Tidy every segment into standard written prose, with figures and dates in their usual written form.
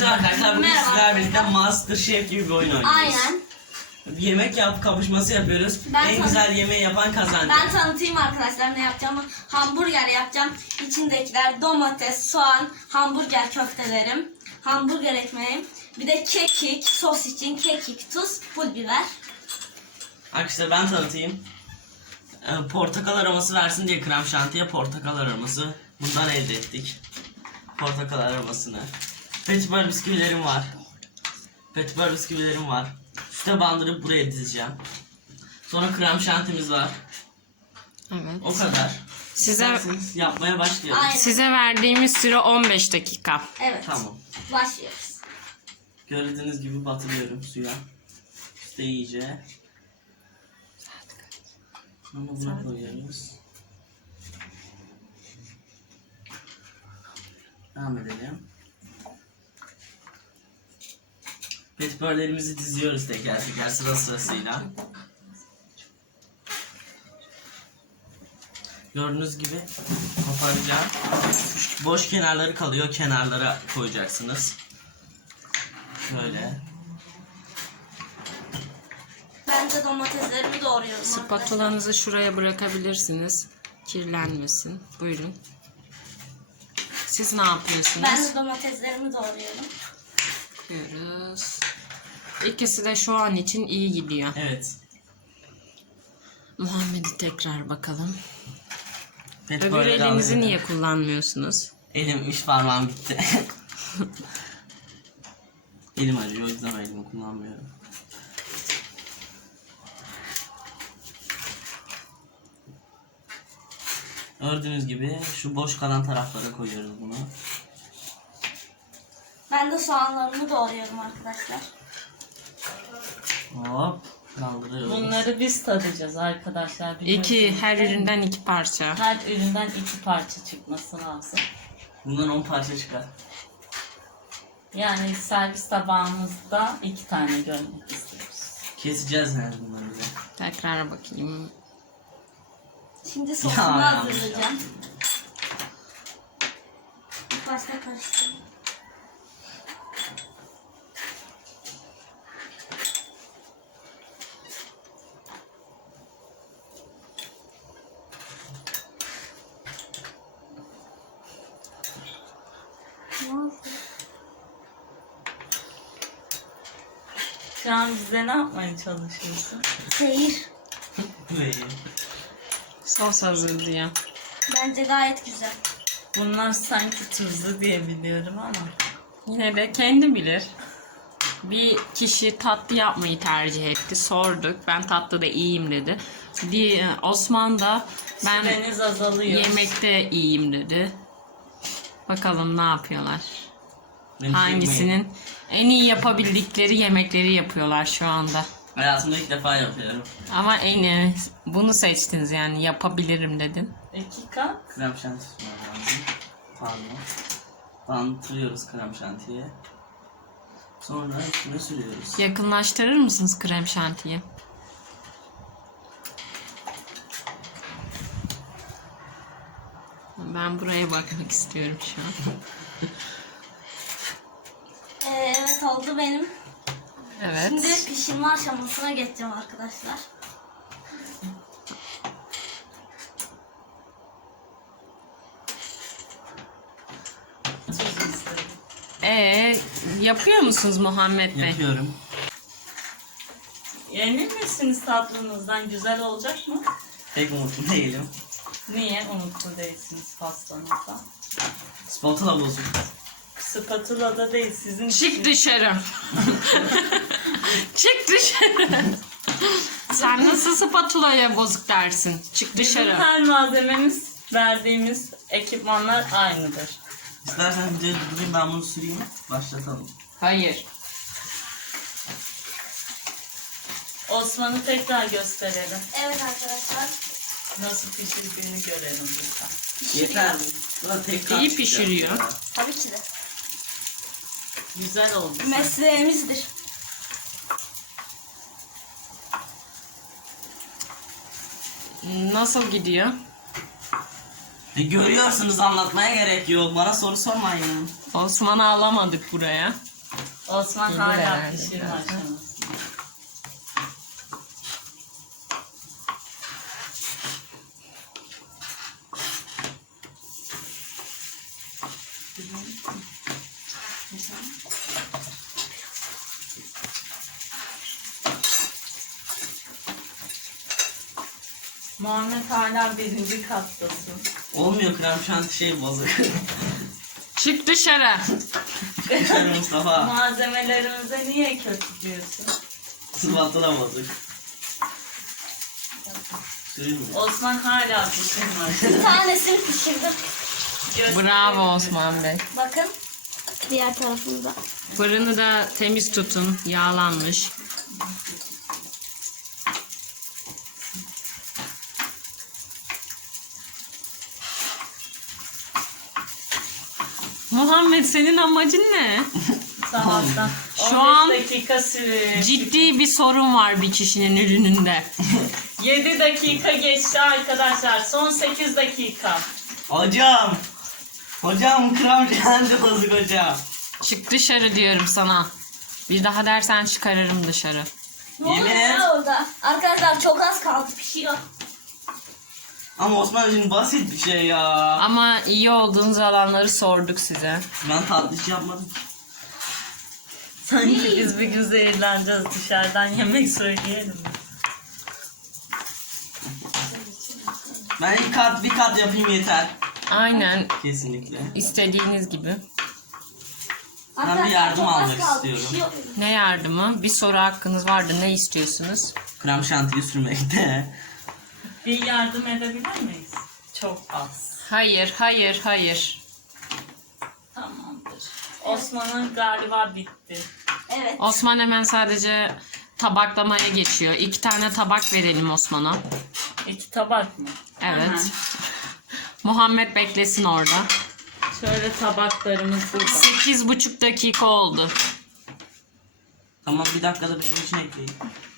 arkadaşlar, bugün Merhaba sizlerle birlikte arkadaşlar. MasterChef gibi bir oyun oynuyoruz. Aynen. Yemek kapışması yapıyoruz. En güzel yemeği yapan kazanacak. Ben tanıtayım arkadaşlar ne yapacağımı. Hamburger yapacağım. İçindekiler domates, soğan, hamburger köftelerim, hamburger ekmeğim. Bir de kekik, sos için kekik, tuz, pul biber. Arkadaşlar ben tanıtayım. Portakal aroması versin diye krem şantiye portakal aroması. Bundan elde ettik. Portakal aromasını. Petibör bisküvilerim var. Petibör bisküvilerim var. Süte bandırıp buraya dizeceğim. Sonra krem şantimiz var. Evet. O kadar. Size İsterseniz yapmaya başlayalım. Aynen. size verdiğimiz süre 15 dakika. Evet. Tamam. Başlıyoruz. Gördüğünüz gibi batırıyorum suya. İşte iyice. Sonra buna koyuyoruz. Devam edelim. Petibörlerimizi diziyoruz teker teker sırasıyla. Gördüğünüz gibi koparacağım. Şu boş kenarları kalıyor. Kenarlara koyacaksınız. Böyle. Ben de domateslerimi doğruyorum arkadaşlar. Spatulanızı şuraya bırakabilirsiniz. Kirlenmesin. Buyurun. Siz ne yapıyorsunuz? Ben de domateslerimi doğruyorum. Bakıyoruz. İkisi de şu an için iyi gidiyor. Evet. Muhammed'i tekrar bakalım. Öbür Petibörleri elinizi alıyorum. niye kullanmıyorsunuz? Elim, üç parmağım bitti. Elim acıyor, o yüzden elimi kullanmıyorum. Gördüğünüz gibi şu boş kalan taraflara koyuyoruz bunu. Ben de soğanlarımı doğruyorum arkadaşlar. Hop, kaldırıyoruz. Bunları biz tadacağız arkadaşlar. İki, her Biliyorsunuz, üründen 2 parça. her üründen 2 parça çıkması lazım. Bundan 10 parça çıkar. Yani servis tabağımızda 2 tane görmek istiyoruz. Keseceğiz yani bunları bize. Tekrar bakayım. Şimdi Ya, sosumu yanlış hazırlayacağım. İlk başta karıştırayım. Ne oldu? Şu an bize ne yapmaya çalışıyorsun? Seyir. Ve Sos hazır diye. Bence gayet güzel. Bunlar sanki tuzlu diye biliyorum ama. Yine de kendi bilir. Bir kişi tatlı yapmayı tercih etti. Sorduk. Ben tatlıda iyiyim dedi. Osman da ben Süreniz azalıyor. yemekte iyiyim dedi. Bakalım ne yapıyorlar. beni Hangisinin en iyi yapabildikleri yemekleri yapıyorlar şu anda. çekmeyin. Hayatımda ilk defa yapıyorum. Ama en iyi bunu seçtiniz yani yapabilirim dedin. 2 kat. Krem şanti var lazım. Pardon. Bantırıyoruz krem şantiye. Sonra üstüne sürüyoruz. Yakınlaştırır mısınız krem şantiyi? Ben buraya bakmak istiyorum şu an. Evet oldu benim. Evet. Şimdi pişirme aşamasına geçeceğim arkadaşlar. Tuz istedim. Yapıyor musunuz Muhammed Bey? Yapıyorum. Emin misiniz tatlınızdan güzel olacak mı? Pek umutlu değilim. Niye umutlu değilsiniz pastanızdan? Spatula bozuk. Spatula da değil sizin Çık dışarı. Çık dışarı. Sen nasıl spatulaya bozuk dersin? Çık Bizim dışarı. her malzememiz, verdiğimiz ekipmanlar aynıdır. İstersen videoyu durdurayım, ben bunu süreyim. Başlatalım. Hayır. Osman'ı tekrar gösterelim. Evet arkadaşlar. Nasıl pişirdiğini görelim lütfen. Yeter mi? Buna tek kat İyi çıkacak. pişiriyor. Tabii ki de. Güzel oldu. Mesleğimizdir. Nasıl gidiyor? Görüyorsunuz, anlatmaya gerek yok. Bana soru sormayın. Osman'ı alamadık buraya. Osman Gelir hala herhalde pişirme birazdan. aşamasında. Muhammed hala birinci kattasın. Olmuyor, krem şanti şey bozuk. Çık dışarı. Dışarı Mustafa. Malzemelerimize niye kötü diyorsun? Sıfatı da bozuk. Süreyim mi? Osman hala pişirme Bir tanesini pişirdim. aşamasında. Bravo Osman Bey. Bakın. Diğer tarafında. Fırını da temiz tutun. Yağlanmış. Muhammed senin amacın ne? Sabahtan. Şu 15 an dakika sürüyor. Ciddi bir sorun var bir kişinin ürününde. 7 dakika geçti arkadaşlar. Son 8 dakika. Hocam. Hocam krem şanti bozuk hocam. Çık dışarı diyorum sana. Bir daha dersen çıkarırım dışarı. Ne oluyor Yemin et. ya orada? Arkadaşlar çok az kaldı pişiyor. Ama Osman için basit bir şey ya. Ama iyi olduğunuz alanları sorduk size. Ben tatlı hiç yapmadım. Sanki biz bir gün zehirleneceğiz, dışarıdan yemek söyleyelim mi? Ben bir kat yapayım yeter. Aynen Kesinlikle. istediğiniz gibi. Ben bir Arkadaşlar, yardım çok az almak kaldı, istiyorum. pişiyor. Ne yardımı? Bir soru hakkınız vardı. Ne istiyorsunuz? Krem şantiyi sürmekte. Bir yardım edebilir miyiz? Çok az. Hayır, hayır, hayır. Tamamdır. Osman'ın galiba bitti. Evet. Osman hemen sadece tabaklamaya geçiyor. 2 tane tabak verelim Osman'a. 2 tabak mı? Evet. Hemen. Muhammed beklesin orada. Şöyle tabaklarımız burada. 8,5 dakika oldu. Tamam, bir dakikada bir içine ekleyin.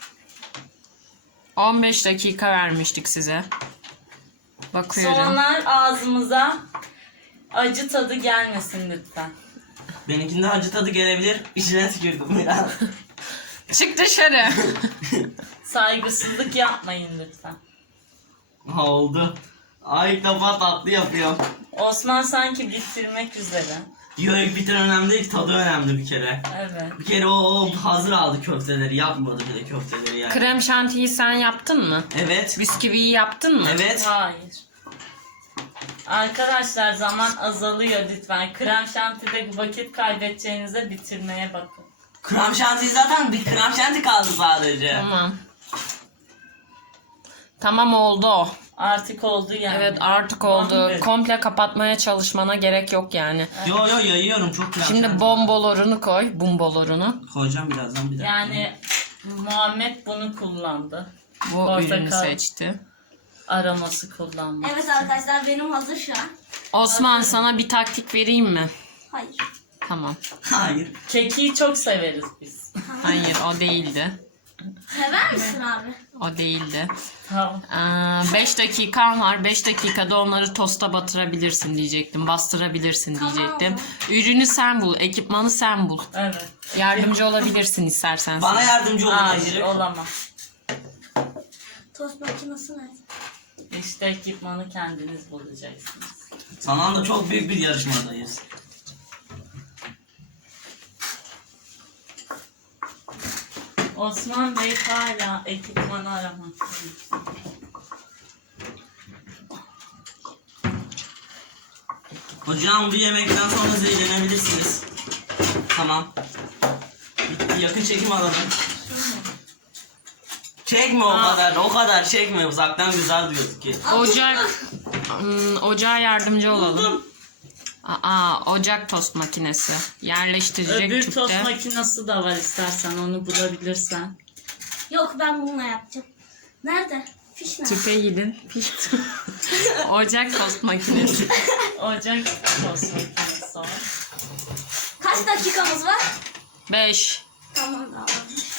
15 dakika vermiştik size. Bakıyorum. Soğanlar ağzımıza acı tadı gelmesin lütfen. Benimkinde acı tadı gelebilir. İçine tükürdüm ya. Çık dışarı. Saygısızlık yapmayın lütfen. Oldu. Ay, ilk defa tatlı yapıyorum. Osman sanki bitirmek üzere. Yok, bitir önemli değil, tadı önemli bir kere. Evet. Bir kere o hazır aldı köfteleri, yapmadı bile köfteleri yani. Krem şantiyi sen yaptın mı? Evet. Bisküviyi yaptın mı? Evet. Hayır. Arkadaşlar zaman azalıyor lütfen. Krem şantide vakit kaybedeceğinize bitirmeye bakın. Krem şanti zaten bir krem şanti kaldı sadece. Tamam. Tamam oldu o. Artık oldu yani. Evet artık oldu. Muhammed. Komple kapatmaya çalışmana gerek yok yani. Yo yayıyorum çok krem Şimdi şanti. bombolorunu koy. Bumbolorunu. Koyacağım birazdan bir dakika. Yani Muhammed bunu kullandı. Bu Portakal. ürünü seçti. Aroması kullanmış. Evet arkadaşlar benim hazır şu an. Osman sana bir taktik vereyim mi? Hayır. Tamam. Hayır. Kekiği çok severiz biz. Hayır o değildi. Sever misin abi? O değildi. Tamam. 5 dakikan var. 5 dakikada onları tosta batırabilirsin diyecektim. Bastırabilirsin Tamam. diyecektim. Ürünü sen bul. Ekipmanı sen bul. Evet. Yardımcı olabilirsin istersen. Bana yardımcı olun. Hayır olamam. Tost makinesi nerede? İşte ekipmanı kendiniz bulacaksınız. Sana da çok büyük bir yarışmadayız. Osman Bey hala ekipmanı aramakta. Hocam bu yemekten sonra zehirlenebilirsiniz. Tamam. Bitti. Yakın çekim alalım. Çekme o kadar çekme. Uzaktan güzel gözüküyor. Ocağa yardımcı olalım. Ocak tost makinesi. Yerleştirecek Öbür tüpte. tost makinesi de var istersen onu bulabilirsen. Yok ben bununla yapacağım. Nerede? Fiş nerede? Tüpe gidin. Ocak tost makinesi. Ocak tost makinesi var. Kaç dakikamız var? 5. Tamam da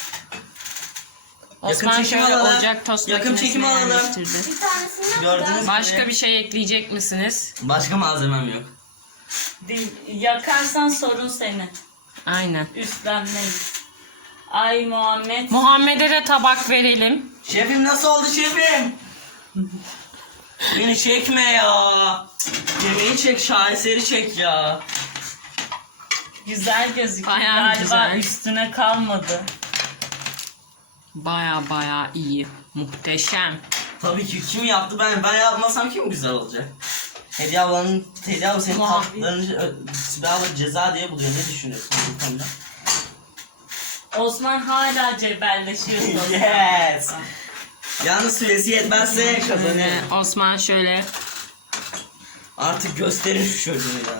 Osman çekim şöyle alalım. ocak tost Yakın makinesini çekim alalım. yerleştirdi. bir tanesini yapacağım. Gördünüz mü? Başka bir şey ekleyecek misiniz? Başka malzemem yok. Değil, yakarsan sorun senin. Aynen. Üstlenmeyiz. Ay Muhammed. Muhammed'e de tabak verelim. Şefim nasıl oldu şefim? Beni çekme ya. Yemeği çek, şaheseri çek ya. Güzel gözüküyor. Bayağı Galiba güzel. üstüne kalmadı. Baya iyi. Muhteşem. Tabii ki kim yaptı, ben yapmasam kim güzel olacak? Hediye abla senin Muhabbet. tatlılarını Sibel abla ceza diye buluyor. Ne düşünüyorsun bu konuda? Osman hala cebelleşiyor. Yes. Yalnız süresi yetmezse kazanıyor. Osman şöyle. Artık gösterin şu çocuğu ya.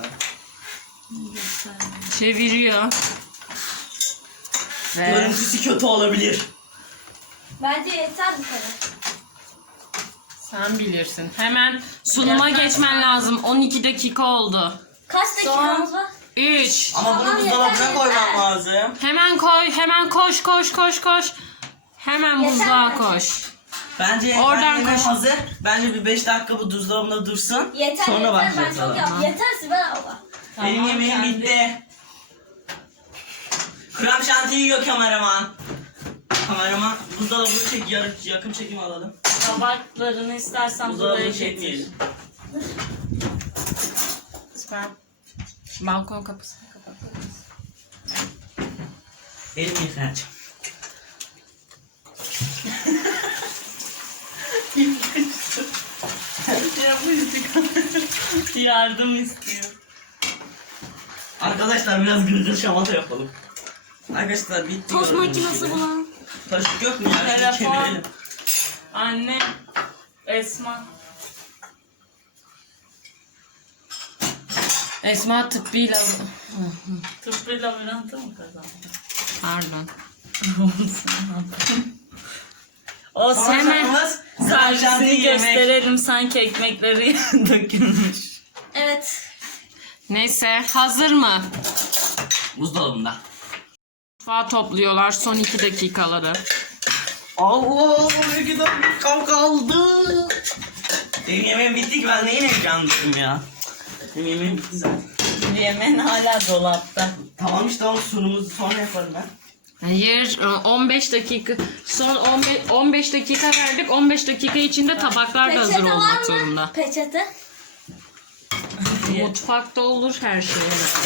Çeviriyor. Ve Görüntüsü kötü olabilir. Bence yeter bu kadar. sen bilirsin. Hemen sunuma geçmen lazım. 12 dakika oldu. Kaç dakikamız var? 3. Ama bunu Tamam, buzdolabına yeter, koymak yeter. lazım. Hemen koy. Hemen koş. Hemen Yeter buzluğa mi? koş. Bence Oradan yemeğim koş. hazır. Bence bir 5 dakika bu buzdolabında dursun. Yeter Sonra yeter ben başlayalım. çok yaptım. Yeter Sibel abla. Benim yemeğim bitti. Krem şanti yiyor kameraman. Kameraman buzdolabını çek, yakın çekim alalım. Tabaklarını istersen buraya Buzdolabını getir. çekmeyelim. Süper. Balkon kapısını kapat. Elim yıkanacağım. Yardım istiyor. Arkadaşlar biraz gırgır şamata yapalım. Arkadaşlar bitti. Tost gördüğünüz makinesi gibi. bulalım. Taşık yok mu ya? Şunu Telefon. çevirelim. Anne. Esma. Esma tıbbıyla... Tıbbi labirentı mı kazandı? Pardon. O Son sene sorumuz krem şanti servisini yemek. gösterelim, sanki ekmekleri dökülmüş. Evet. Neyse hazır mı? Buzdolabında. Mutfağı topluyorlar son 2 dakikaları. Allah, 2 dakikam kaldı. Benim yemeğim bitti ki, ben neyin heyecanlıyım ya. Benim yemeğim bitti zaten. Yemen hala dolapta. Tamam işte, ama sunumuzu sonra yaparım ben. Hayır 15 dakika son 15 dakika verdik. 15 dakika içinde tabaklar da hazır Peçete var olmak mı? zorunda. Peçete. Mutfakta olur her şey.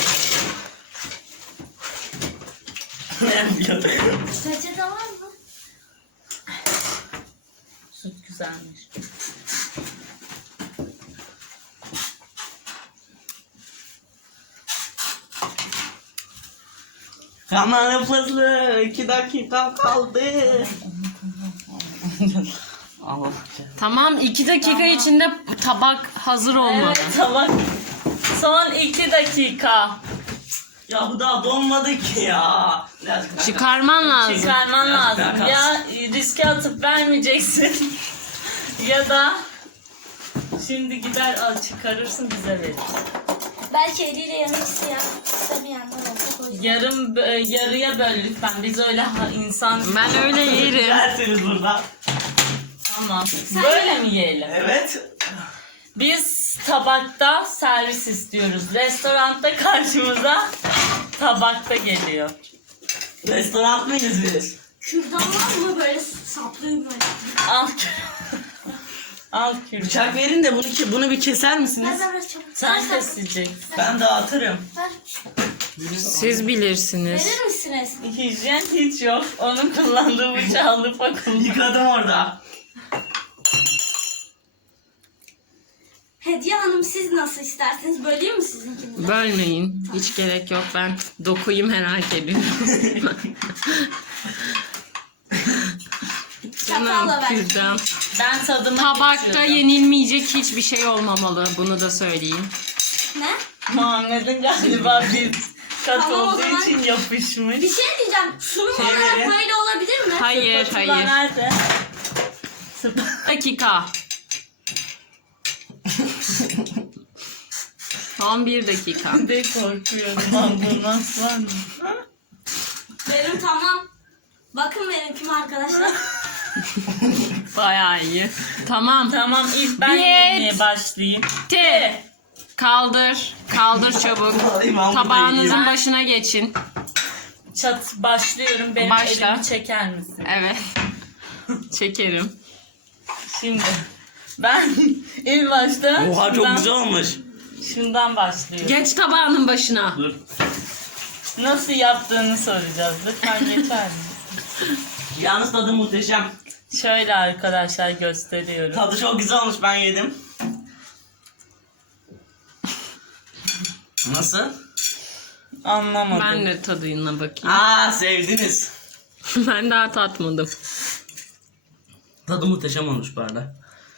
Peçete var mı? Süt güzelmiş. Aman hızlı, 2 dakikam kaldı. Allah. Tamam 2 dakika içinde tabak hazır olmalı. Evet, tabak. Son 2 dakika. Ya bu daha donmadı ki ya. Biraz Çıkarman lazım. Çıkarman Biraz lazım. daha Ya riske atıp vermeyeceksin. Ya da şimdi gider al çıkarırsın, bize verir. Belki eliyle yemek isteyen bir yandan olsa koyacağım. Yarıya böl lütfen. Biz öyle insan... Ben öyle yerim. Yersiniz burada. Tamam. Böyle mi yiyelim? Evet. Biz tabakta servis istiyoruz. Restoranda karşımıza tabakta geliyor. Restoran mıyız biz? Kürdan var mı böyle saplıyor böyle? Al. Al kürdan. Bıçak verin de bunu bir keser misiniz? Ver çabuk. Sen Ver, keseceksin. Ben dağıtırım. Ver. Siz bilirsiniz. Verir misiniz? Hijyen hiç yok. Onun kullandığı bıçağı alıp kullan. Yıkadım orada. Hediye Hanım siz nasıl isterseniz böleyim mi sizinkini de? Bölmeyin. Hiç gerek yok. Ben dokuyu merak ediyorum. Çatalla ver. Kürdan. Ben tadıma Tabakta geçiyorum. yenilmeyecek hiçbir şey olmamalı. Bunu da söyleyeyim. Ne? Muhammed'in galiba bir kat Tamam, o olduğu zaman- için yapışmış. Bir şey diyeceğim. Sunum Şey olarak verin. böyle olabilir mi? Hayır, Spatula hayır. nerede? Dakika. Son 1 dakika. De korkuyorum. Ambulans var mı? Benim tamam. Bakın benimkim arkadaşlar. Bayağı iyi. Tamam. Tamam, ilk ben Diyet. yemeye başlayayım. T. Kaldır. Kaldır çabuk. Alayım, ben Tabağınızın buradayım. başına geçin. Başlıyorum. Benim Başla. elimi çeker misin? Evet. Çekerim. Şimdi ben ilk başta Oha çok güzel olmuş. şundan başlıyorum. Geç tabağının başına. Dur. Nasıl yaptığını soracağız. Lütfen geçer misin? Yalnız tadı muhteşem. Şöyle arkadaşlar gösteriyorum. Tadı çok güzel olmuş, ben yedim. Nasıl? Anlamadım. Ben de tadına bakayım. Aa, sevdiniz. Ben daha tatmadım. Tadı muhteşem olmuş bu arada.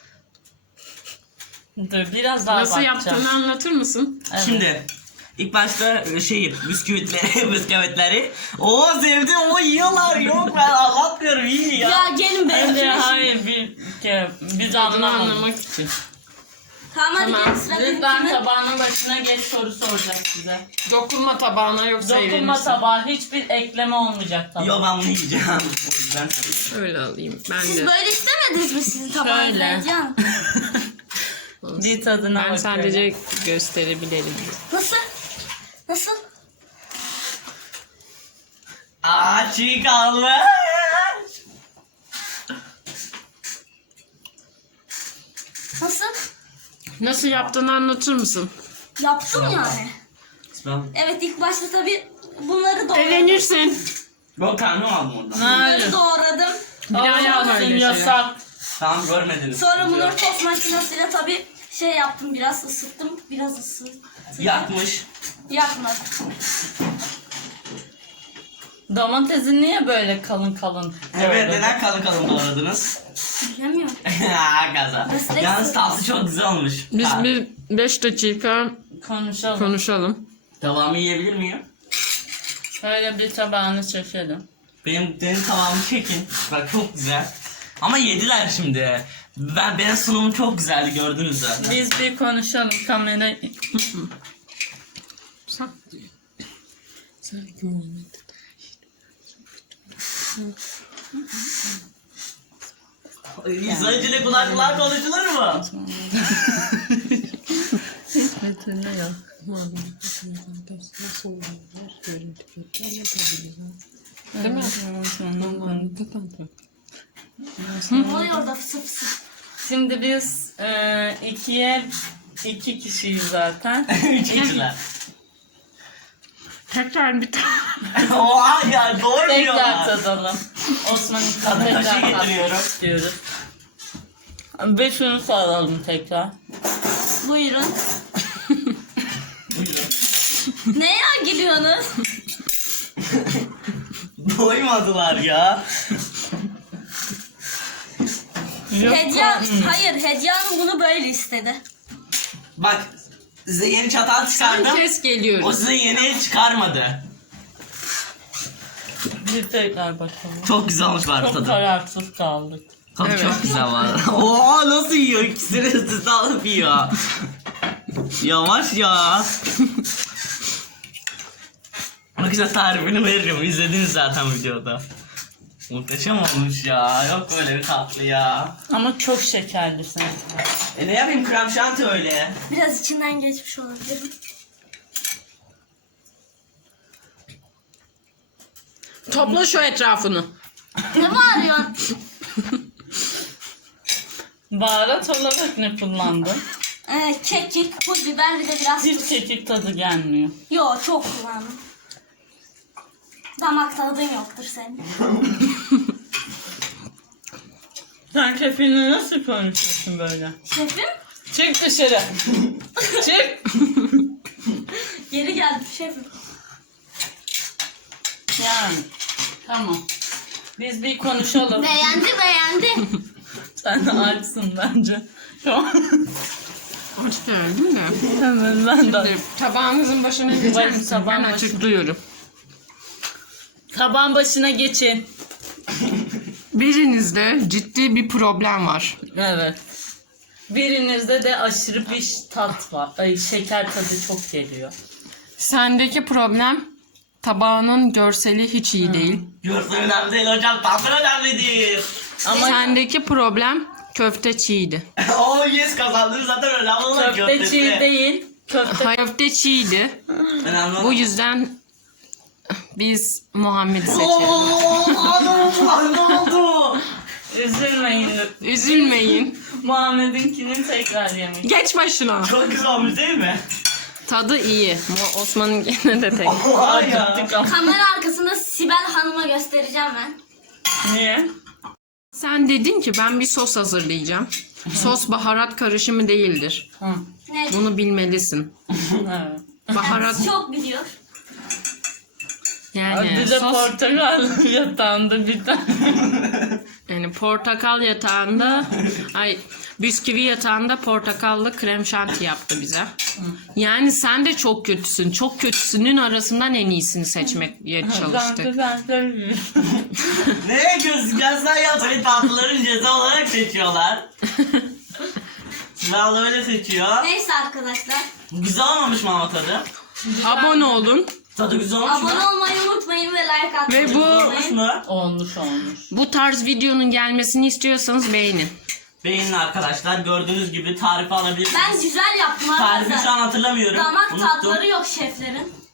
Dur biraz daha Nasıl bakacağım. yaptığını anlatır mısın? Evet. Şimdi ilk başta bisküvitleri. Oo, sevdim, o yiyorlar. Yok, ben anlatmıyorum, iyi ya. Ya gelin benim. Önce hayır bir kere biz Tadını anlamadık. anlamak için. Tamam hadi Tamam. gelin sıra Lütfen benimkine. tabağının başına geç, soru soracak size. Dokunma tabağına yoksa Dokunma eğlenirsin. tabağa, hiçbir ekleme olmayacak tabağa. Yo, ben bunu yiyeceğim. O yüzden söylüyorum. Öyle alayım. Ben Siz de. böyle istemediniz mi sizin tabağınızı Şöyle. Can? Bir tadına Ben bakıyorum. sadece gösterebilirim. Nasıl? Nasıl? Aa, çiğ kalmış. Nasıl? Nasıl yaptığını anlatır mısın? Yaptım yani. Ben Evet ilk başta tabii bunları doğradım. Eğlenirsin. ben karnım aldım oradan. Hayır. Bunları doğradım. Bir daha yapma öyle şeyler. Yasak. Tamam, görmediniz. Sonra bunları tost makinesiyle tabii şey yaptım, biraz ısıttım. Biraz ısıttım. Yakmış. Yakmadım. Domatesi niye böyle kalın kalın? Evet, doğradın? neden kalın kalın doğradınız? Bilemiyorum. Aa, gaza. Meslek Yalnız sırrı. tatlı çok güzel olmuş. Biz Ha, bir 5 dakika Konuşalım. konuşalım. Tavamı yiyebilir miyim? Şöyle bir tabağını çekelim. Benim tavamı çekin. Bak, çok güzel. Ama yediler şimdi. Benim sunumum çok güzeldi, gördünüz zaten. Biz bir konuşalım kamera. İnsancıyla kulaklar konuşulur mu? Bir türlü yok. Değil mi? Ne oluyor orada fısı fısı? Şimdi biz iki kişiyiz zaten. Üç kişiler. Tekrar bir tane. Oha ya, Tekrar doymuyorlar. tadalım. Osman'ın Tadı tekrar taşı tatmak getiriyorum. istiyoruz. Bir şunu soralım tekrar. Buyurun. Buyurun. Neye gülüyorsunuz? Doymadılar ya. Hediye hayır Hediye Hanım bunu böyle istedi. Bak, size yeni çatal çıkardım. Herkes O geliyor. size yeni çıkarmadı. Bir tekrar bakalım. Çok güzel olmuş var Çok tadı. kararsız kaldık. Tadı Evet. çok güzel var. Oha, nasıl yiyor? İkisini üst üste alıp yiyor. Yavaş ya. Bak, size tarifini veririm. İzlediniz zaten videoda. Muhteşem olmuş ya. Yok böyle bir tatlı ya. Ama çok şekerli sanki. Ne yapayım, krem şanti öyle. Biraz içinden geçmiş olabilirim. Topla şu etrafını. Ne bağırıyorsun? Baharat olarak ne kullandın? Kekik, pul biber bir de biraz Hiç tuz. kekik tadı gelmiyor. Yo çok kullandım. Damak tadın yoktur senin. Sen kefinle nasıl konuşuyorsun böyle? Şefim Çık dışarı. Çık. geri geldi şefim. Yani. Tamam. Biz bir konuşalım. Beğendi. Sen açsın bence. Şu an. Hoş geldin de. Hemen ben de. Tabağınızın başına geçer Benim misin? tabağım Ben başına. açıklıyorum. Taban başına geçin. Birinizde ciddi bir problem var. Evet. Birinizde de aşırı bir tat var. Ay, şeker tadı çok geliyor. Sendeki problem tabağının görseli hiç iyi değil. Görsel önemli değil hocam. Tadı önemlidir. Ama Sendeki problem köfte çiğdi. Oh yes, kazandınız zaten, önemli olan köfte çiğ değil. Köfte çiğdi. Ben anlamadım. Bu yüzden biz Muhammed'i seçelim. Ne oldu? Üzülmeyin. Üzülmeyin. Muhammed'inkinin tekrar yemek. Geç başına. Çok güzel olmuş değil mi? Tadı iyi. Osman'ın gene de tek. Var ya. Acıktık ama. Kamera arkasında Sibel Hanım'a göstereceğim ben. Niye? Sen dedin ki ben bir sos hazırlayacağım. Sos baharat karışımı değildir. Hı. Ne? Bunu bilmelisin. Evet. Baharat Çok biliyor. yani Bir de sos portakal yatağında bir tane. yani portakal yatağında bisküvi yatağında portakallı krem şanti yaptı bize. Yani sen de çok kötüsün. Çok kötüsünün arasından en iyisini seçmeye çalıştık. Ne gözler yapmayı tatlıların ceza olarak seçiyorlar. Sıralı öyle seçiyor. Neyse arkadaşlar. Güzel olmamış mı ama tadı? Abone olun. Tadı güzel olmuş mu? Abone olmayı unutmayın ve like atmayı Ve bu- Olmuş mu? Olmuş. Bu tarz videonun gelmesini istiyorsanız beğenin. Beğenin arkadaşlar. Gördüğünüz gibi tarifi alabilirsiniz. Ben güzel yaptım Tarifi arkadaşlar. şu an hatırlamıyorum. Damak Unuttum. tatları yok şeflerin.